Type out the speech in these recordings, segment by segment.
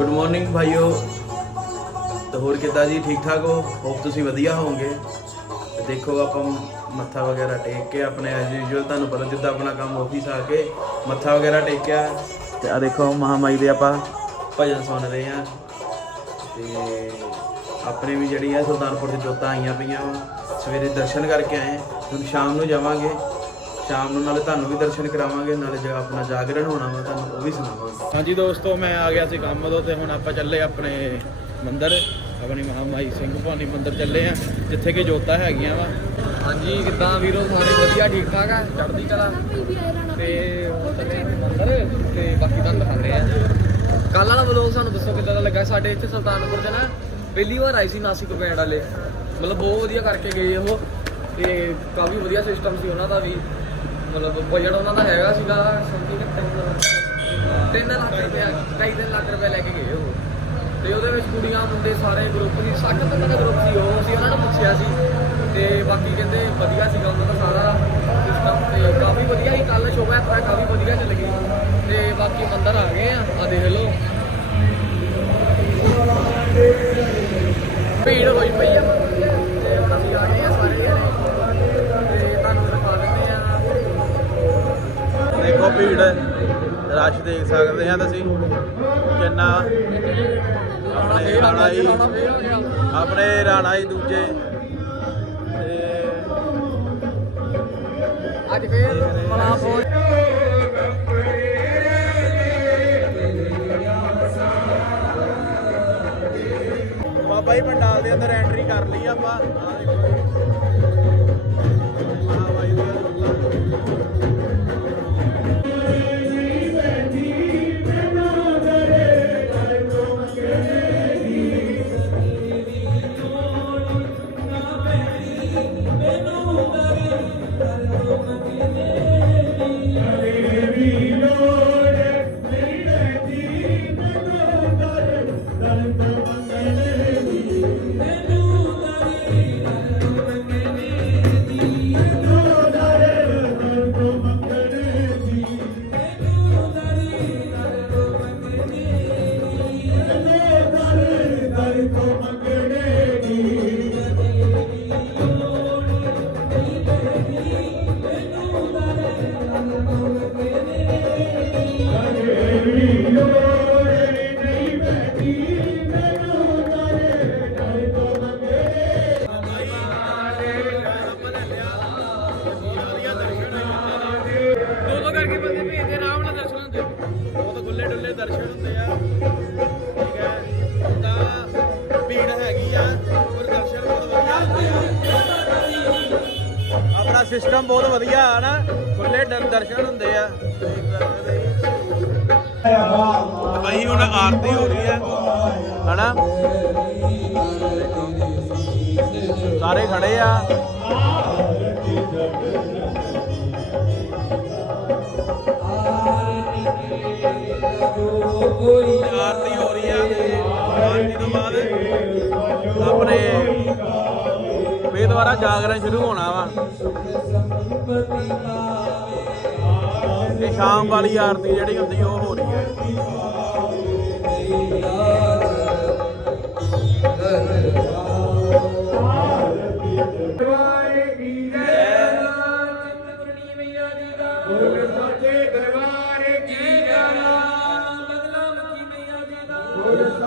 Good morning ਭਾਈਓ। ਤਾਂ ਹੋਰ ਕਿੱਦਾਂ ਜੀ? ਠੀਕ ਠਾਕ ਹੋ? ਹੋਪ ਤੁਸੀਂ ਵਧੀਆ ਹੋਵੋਗੇ। ਦੇਖੋ ਆਪਾਂ ਮੱਥਾ ਵਗੈਰਾ ਟੇਕ ਕੇ ਆਪਣੇ ਐਜ਼ ਯੂਜੂਅਲ ਤੁਹਾਨੂੰ ਪਤਾ ਜਿੱਦਾਂ ਆਪਣਾ ਕੰਮ ਆਫਿਸ ਆ ਕੇ ਮੱਥਾ ਵਗੈਰਾ ਟੇਕਿਆ। ਤੇ ਆ ਦੇਖੋ ਮਹਾਮਾਈ ਦੇ ਆਪਾਂ ਭਜਨ ਸੁਣ ਰਹੇ ਆ ਤੇ ਆਪਣੇ ਵੀ ਜਿਹੜੀ ਆ ਸੁਲਤਾਨਪੁਰ ਦੀ ਜੋਤਾਂ ਆਈਆਂ ਪਈਆਂ ਵਾ। ਸਵੇਰੇ ਦਰਸ਼ਨ ਕਰਕੇ ਆਏ। ਹੁਣ ਸ਼ਾਮ ਨੂੰ ਜਾਵਾਂਗੇ। ਸ਼ਾਮ ਨੂੰ ਨਾਲੇ ਤੁਹਾਨੂੰ ਵੀ ਦਰਸ਼ਨ ਕਰਾਵਾਂਗੇ, ਨਾਲੇ ਜਿਹੜਾ ਆਪਣਾ ਜਾਗਰਣ ਹੋਣਾ ਵਾ, ਤੁਹਾਨੂੰ ਉਹ ਵੀ ਸੁਣਾਵਾਂਗੇ। ਹਾਂਜੀ ਦੋਸਤੋ, ਮੈਂ ਆ ਗਿਆ ਸੀ ਕੰਮ ਤੋਂ ਤੇ ਹੁਣ ਆਪਾਂ ਚੱਲੇ ਆਪਣੇ ਮੰਦਿਰ, ਆਪਣੀ ਮਹਾਮਾਈ ਸਿੰਘ ਭਵਾਨੀ ਮੰਦਿਰ ਚੱਲੇ ਆ, ਜਿੱਥੇ ਕਿ ਜੋਤਾਂ ਹੈਗੀਆਂ ਵਾ। ਹਾਂਜੀ, ਕਿੱਦਾਂ ਵੀਰੋ ਸਾਰੇ ਵਧੀਆ ਠੀਕ ਠਾਕ ਆ? ਚੜ੍ਹਦੀ ਕਲਾ? ਤੇ ਹੁਣ ਚੱਲੇ ਆ ਮੰਦਰ ਤੇ ਬਾਕੀ ਤੁਹਾਨੂੰ ਦਿਖਾਉਂਦੇ ਆ। ਕੱਲ ਵਾਲਾ ਵਲੋਗ ਸਾਨੂੰ ਦੱਸੋ ਕਿੱਦਾਂ ਦਾ ਲੱਗਾ? ਸਾਡੇ ਇੱਥੇ ਸੁਲਤਾਨਪੁਰ ਦੇ ਨਾ ਪਹਿਲੀ ਵਾਰ ਆਈ ਸੀ ਨਾਸਿਕ ਬੈਂਡ ਵਾਲੇ। ਮਤਲਬ ਬਹੁਤ ਵਧੀਆ ਕਰਕੇ ਗਏ ਉਹ, ਤੇ ਕਾਫੀ ਵਧੀਆ ਸਿਸਟਮ ਸੀ ਉਹਨਾਂ ਦਾ ਵੀ। ਮਤਲਬ ਬਜਟ ਉਹਨਾਂ ਦਾ ਹੈਗਾ ਸੀਗਾ ਸਮਥਿੰਗ 3 ਲੱਖ ਰੁਪਏ ਢਾਈ ਤਿੰਨ ਲੱਖ ਰੁਪਏ ਲੈ ਕੇ ਗਏ ਉਹ। ਤੇ ਉਹਦੇ ਵਿੱਚ ਕੁੜੀਆਂ, ਮੁੰਡੇ ਸਾਰੇ ਗਰੁੱਪ ਸੀ ਸੱਤ ਤੱਕ ਦਾ ਗਰੁੱਪ ਸੀ ਉਹ, ਅਸੀਂ ਉਹਨਾਂ ਨੂੰ ਪੁੱਛਿਆ ਸੀ। ਤੇ ਬਾਕੀ ਕਹਿੰਦੇ ਵਧੀਆ ਸੀਗਾ ਉਹਨਾਂ ਦਾ ਸਾਰਾ ਸਿਸਟਮ ਤੇ ਕਾਫੀ ਵਧੀਆ ਸੀ। ਕੱਲ ਸ਼ੋਭਾ ਯਾਤਰਾ ਕਾਫੀ ਵਧੀਆ ਚੱਲ ਗਈ। ਤੇ ਬਾਕੀ ਮੰਦਰ ਆ ਗਏ ਆ ਆ ਦੇਖ ਲਓ। ਭੀੜ ਹੋਈ ਰਸ਼ ਦੇਖ ਸਕਦੇ ਆ ਤੁਸੀਂ। ਕਿੰਨਾ ਆਪਣੇ ਰਾਣਾ ਜੀ ਆਪਣੇ ਰਾਣਾ ਜੀ ਦੂਜੇ। ਅੱਜ ਫੇਰ ਮਲਾ ਬਾਬਾ ਜੀ ਪੰਡਾਲ ਦੇ ਅੰਦਰ ਐਂਟਰੀ ਕਰ ਲਈ ਆਪਾਂ। ਆਹ ਦੇਖੋ। ਬਹੁਤ ਖੁੱਲੇ ਡੁੱਲੇ ਦਰਸ਼ਨ ਹੁੰਦੇ ਆ। ਠੀਕ ਹੈ। ਤਾਂ ਭੀੜ ਹੈਗੀ ਆ। ਪਰ ਦਰਸ਼ਨ ਬਹੁਤ ਵਧੀਆ ਹੁੰਦੇ ਆ। ਆਪਣਾ ਸਿਸਟਮ ਬਹੁਤ ਵਧੀਆ ਆ ਨਾ। ਖੁੱਲੇ ਦਰਸ਼ਨ ਹੁੰਦੇ ਆ। ਦੇਖ ਹੁਣ ਆਰਤੀ ਹੋ ਰਹੀ ਹੈ ਹਨਾ? ਸਾਰੇ ਖੜੇ ਆ। ਆਰਤੀ ਹੋ ਰਹੀ ਆ ਆਰਤੀ ਤੋਂ ਬਾਅਦ ਆਪਣੇ ਫੇਰ ਦੁਬਾਰਾ ਜਾਗਰਣ ਸ਼ੁਰੂ ਹੋਣਾ ਵਾ। ਤੇ ਸ਼ਾਮ ਵਾਲੀ ਆਰਤੀ ਜਿਹੜੀ ਹੁੰਦੀ, ਉਹ ਹੋ ਰਹੀ ਹੈ।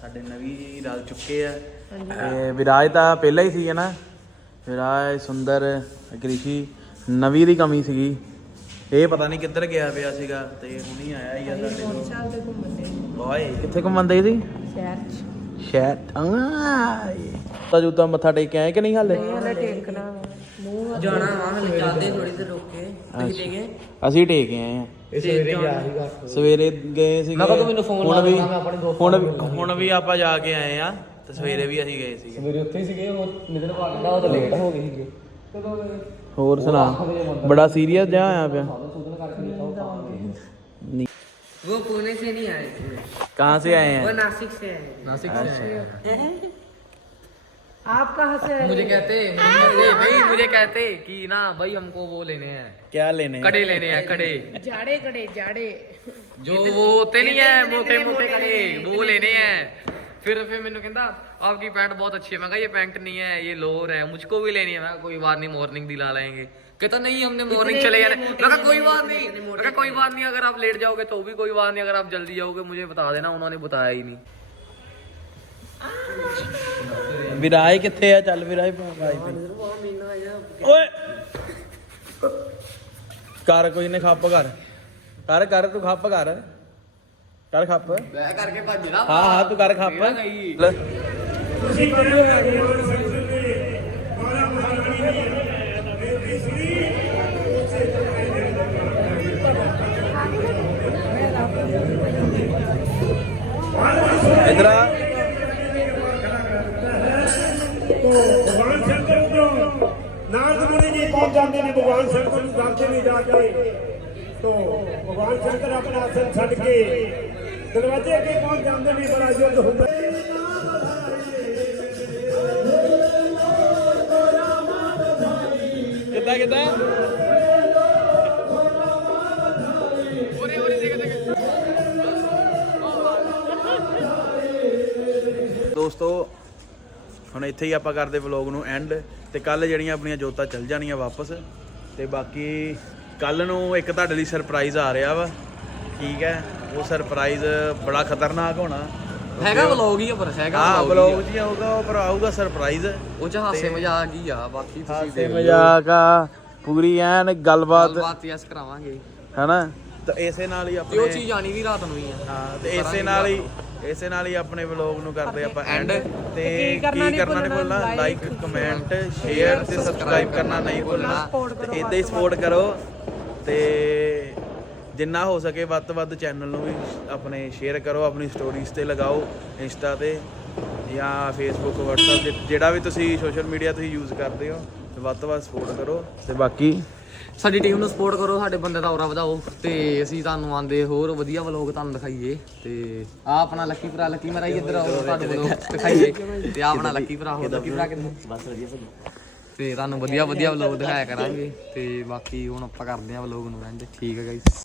ਸਾਡੇ ਨਵੀ ਜੀ ਰਲ ਚੁੱਕੇ ਆ। ਤੇ ਵਿਰਾਜ ਤਾਂ ਪਹਿਲਾਂ ਹੀ ਸੀ ਨਾ। ਵਿਰਾਜ ਸੁੰਦਰ ਗ੍ਰਿਸ਼ੀ ਨਵੀ ਦੀ ਕਮੀ ਸੀਗੀ। ਇਹ ਪਤਾ ਨਹੀਂ ਕਿੱਧਰ ਗਿਆ ਪਿਆ ਸੀਗਾ ਤੇ ਹੁਣੀ ਆਇਆ ਹੀ ਆ ਸਾਡੇ ਕੋਲ। ਸਾਲ ਦੇ। ਘੁੰਮਦੇ ਓਏ ਕਿੱਥੇ ਘੁੰਮਣ ਦੇ ਸੀ? ਸ਼ਹਿਰ ਚ। ਸ਼ਹਿਰ ਆਏ। ਤਾਂ ਜੂਤਾ ਮੱਥਾ ਟੇਕ ਕੇ ਆਏ ਕਿ ਨਹੀਂ ਹਾਲੇ? ਨਹੀਂ ਹਲੇ ਟੇਕਣਾ। ਮੂੰਹ ਜਾਣਾ ਵਾ ਹਲੇ ਚੱਲਦੇ ਥੋੜੀ ਦੇਰ ਰੁਕ ਕੇ। ਅਸੀਂ ਟੇਕ ਆਏ ਆ ਇਹ ਸਵੇਰੇ ਗਿਆ ਸੀਗਾ ਸਵੇਰੇ ਗਏ ਸੀਗੇ ਮੈਂ ਕਿਹਾ ਤੂੰ ਮੈਨੂੰ phone ਹੁਣ ਲਾ ਵੀ ਦੇਣਾ, ਮੈਂ ਆਪਣੇ ਦੋਸਤਾਂ ਹੁਣ ਨੂੰ ਵੀ ਹੁਣ ਵੀ ਆਪਾਂ ਜਾ ਕੇ ਆਏ ਆ ਤੇ ਸਵੇਰੇ ਵੀ ਅਸੀਂ ਗਏ ਸੀਗੇ ਸਵੇਰੇ ਉੱਥੇ ਹੀ ਸੀਗੇ ਉਹ ਨਿਕਲ ਪਾਉਂਦਾ ਉਹ ਤਾਂ ਲੇਟ ਹੋ ਗਏ ਸੀਗੇ ਹੋਰ ਸੁਣਾ ਬੜਾ ਸੀਰੀਅਸ ਜਿਹਾ ਆਇਆ ਪਿਆ वो पुणे से नहीं आए थे कहाँ से आए वो हैं नासिक से आए नासिक से आए आप कहाँ से मुझे कहते मुझे नहीं मुझे कहते कि ना भाई हमको वो लेने हैं। क्या लेने कड़े लेने हैं कड़े। जाड़े कड़े जाड़े। जो वो होते नहीं है मोटे मोटे कड़े वो लेने हैं। फिर फिर मैंने कहता आपकी पैंट बहुत अच्छी है। मैं कहा ये पैंट नहीं है ये लोअर है मुझको भी लेनी है। मैं कोई बात नहीं मॉर्निंग दिला लाएँगे। कहता नहीं हमने मॉर्निंग चले जाना। मैं कहा कोई बात नहीं मैं कहा कोई बात नहीं अगर आप लेट जाओगे तो भी कोई बात नहीं अगर आप जल्दी जाओगे मुझे बता देना उन्होंने बताया ही नहीं। ਵਿਰਾਏ ਕਿੱਥੇ ਆ? ਚੱਲ ਵਿਰਾਜ ਭਾਈ ਓਏ! ਕਰ ਕੋਈ ਨੇ ਖੱਪ ਕਰ। ਕਰ ਕਰ ਤੂੰ ਖੱਪ ਕਰ। ਕਰ ਖੱਪ। ਮੈਂ ਕਰਕੇ ਭੱਜਣਾ ਹਾਂ ਹਾਂ ਤੂੰ ਕਰ ਖੱਪ। ਤੁਸੀਂ ਕਿਹੜੇ ਆ ਹੋ ਸੈਕਸ਼ਨ ਜਾਂਦੇ ਨੇ ਭਗਵਾਨ ਸ਼ੰਕਰ ਨੂੰ ਦੱਸਦੇ ਨੇ ਜਾ ਕੇ। ਤੋਂ ਭਗਵਾਨ ਸ਼ੰਕਰ ਆਪਣਾ ਆਸਨ ਛੱਡ ਕੇ ਦਰਵਾਜ਼ੇ ਅੱਗੇ ਪਹੁੰਚ ਜਾਂਦੇ ਨੇ ਬੜਾ ਯੁੱਧ ਹੁੰਦਾ। ਹੈ। ਕਿੱਦਾਂ? ਕਿੱਦਾਂ ਦੋਸਤੋ ਹੁਣ ਇੱਥੇ ਹੀ ਆਪਾਂ ਕਰਦੇ ਵਲੌਗ ਨੂੰ ਐਂਡ ਤੇ ਕੱਲ ਜਿਹੜੀਆਂ ਆਪਣੀਆਂ ਜੋਤਾਂ ਚੱਲ ਜਾਣੀਆਂ ਵਾਪਸ ਤੇ ਬਾਕੀ ਕੱਲ ਨੂੰ ਇੱਕ ਤੁਹਾਡੇ ਲਈ ਸਰਪ੍ਰਾਈਜ਼ ਆ ਰਿਹਾ ਵਾ ਠੀਕ ਹੈ ਉਹ ਸਰਪ੍ਰਾਈਜ਼ ਬੜਾ ਖਤਰਨਾਕ ਹੋਣਾ। ਹੈਗਾ ਵਲੌਗ ਹੀ ਆ ਪਰ ਹੈਗਾ ਹਾਂ ਵਲੌਗ। ਜੀ ਆਊਗਾ ਉਹ ਪਰ ਆਊਗਾ ਸਰਪ੍ਰਾਈਜ਼ ਉਹ ਚ ਹਾਸੇ ਮਜ਼ਾਕ ਹੀ ਆ ਬਾਕੀ ਤੁਸੀਂ ਹਾਸੇ। ਮਜ਼ਾਕ ਆ ਪੂਰੀ ਐਨ ਗੱਲਬਾਤ। ਗੱਲਬਾਤ ਯਸ ਕਰਾਵਾਂਗੇ। ਹੈਨਾ? ਤਾਂ ਇਸੇ ਨਾਲ ਹੀ ਤੇ ਉਹ ਆਪਣੇ ਚੀਜ਼ ਆਣੀ ਵੀ ਰਾਤ ਨੂੰ ਹੀ ਆ। ਹਾਂ ਤੇ ਇਸੇ ਨਾਲ ਹੀ ਇਸੇ ਨਾਲ ਹੀ ਆਪਣੇ ਵਲੌਗ ਨੂੰ ਕਰਦੇ ਆਪਾਂ ਐਂਡ। ਤੇ ਕੀ ਕਰਨਾ ਨਹੀਂ ਭੁੱਲਣਾ? ਲਾਈਕ ਕਮੈਂਟ ਸ਼ੇਅਰ ਤੇ ਸਬਸਕ੍ਰਾਈਬ ਕਰਨਾ ਨਹੀਂ ਭੁੱਲਣਾ। ਤੇ ਇਦਾਂ ਹੀ ਸਪੋਰਟ ਕਰੋ। ਤੇ ਜਿੰਨਾ ਹੋ ਸਕੇ ਵੱਧ ਤੋਂ ਵੱਧ ਚੈਨਲ ਨੂੰ ਵੀ ਆਪਣੇ ਸ਼ੇਅਰ ਕਰੋ ਆਪਣੀ ਸਟੋਰੀਜ਼ ਤੇ ਲਗਾਓ ਇੰਸਟਾ ਤੇ ਜਾਂ ਫੇਸਬੁੱਕ WhatsApp ਜਿਹੜਾ ਵੀ ਤੁਸੀਂ ਸੋਸ਼ਲ ਮੀਡੀਆ ਤੁਸੀਂ ਯੂਜ਼ ਕਰਦੇ ਹੋ ਤੇ ਵੱਧ ਤੋਂ ਵੱਧ ਸਪੋਰਟ ਕਰੋ। ਤੇ ਬਾਕੀ ਸਾਡੀ ਟੀਮ ਨੂੰ ਸਪੋਰਟ ਕਰੋ ਸਾਡੇ ਬੰਦੇ ਦਾ ਔਰਾ ਵਧਾਓ ਤੇ ਅਸੀਂ ਤੁਹਾਨੂੰ ਆਂਦੇ ਹੋਰ ਵਧੀਆ ਵਲੋਗ ਤੁਹਾਨੂੰ ਦਿਖਾਈਏ ਤੇ ਆ ਆਪਣਾ ਲੱਕੀ ਭਰਾ ਲੱਕੀ ਮਰਾ ਇੱਧਰ ਆਓ ਤੁਹਾਡੇ ਵਲੋਗ ਦਿਖਾਈਏ ਤੇ ਆ ਆਪਣਾ ਲੱਕੀ ਭਰਾ ਹੋਰ ਲੱਕੀ ਭਰਾ ਕਿੱਥੇ ਬਸ ਵਧੀਆ ਤੇ ਤੁਹਾਨੂੰ ਵਧੀਆ ਵਧੀਆ ਵਲੋਗ ਦਿਖਾਇਆ ਕਰਾਂਗੇ ਤੇ ਬਾਕੀ ਹੁਣ ਆਪਾਂ ਕਰਦੇ ਆ ਵਲੋਗ ਨੂੰ ਐਂਡ ਠੀਕ ਹੈ ਗਾਈਸ